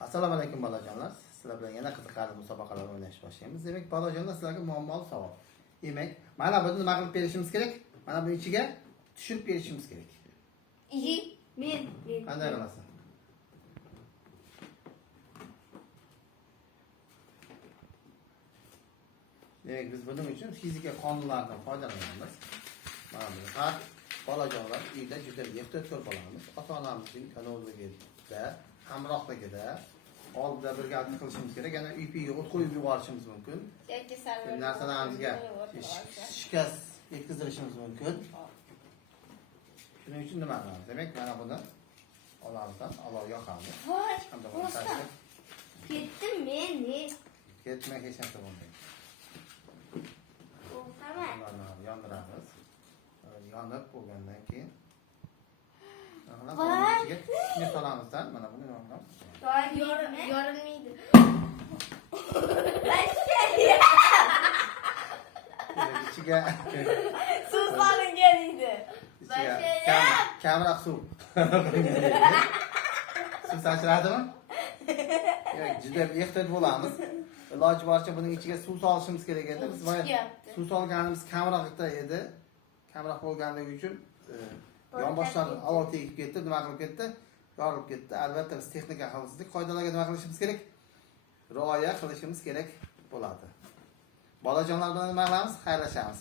Assalomu alaykum bolajonlar. Sizlar bilan yana qiziqarli musobaqalar o'ynashni boshlaymiz. Demak, bolajonlar sizlarga muammoli savol. Demak, mana buni nima qilib berishimiz kerak? Mana bu ichiga tushirib berishimiz kerak. Men. Qanday qilasan? Demak, biz buning uchun fizika qonunlaridan foydalanamiz. Mana bu har bolajonlar uyda juda ehtiyotkor bo'lamiz. Ota-onamizning kanalligida, hamrohligida oldida birgalikda qilishimiz kerak. Yana uy-uyga o't qo'yib yuborishimiz mumkin. Narsalarimizga shikast yetkazishimiz mumkin. Shuning uchun nima qilamiz? Demak, mana buni olamizdan olov yoqamiz. Ketdim men. Ketmay hech narsa bo'lmaydi. Mana yondiramiz. Yonib bo'lgandan keyin ichiga solamizdan mana buni yoqamiz. Yorilmaydi. İçiga Suv solingan edi. kamroq suv. Suv sachradimi? Yo'q, juda ehtiyot bo'lamiz. Iloji boricha buning ichiga suv solishimiz kerak edi. Biz suv solganimiz kamroq edi. Kamroq bo'lganligi uchun yonboshlaridan olov tegib ketdi, nima qilib ketdi? Yorilib ketdi. Albatta biz texnika xavfsizlik qoidalariga nima qilishimiz kerak? Rioya qilishimiz kerak bo'ladi. Bolajonlar bilan nima qilamiz? Xayrlashamiz.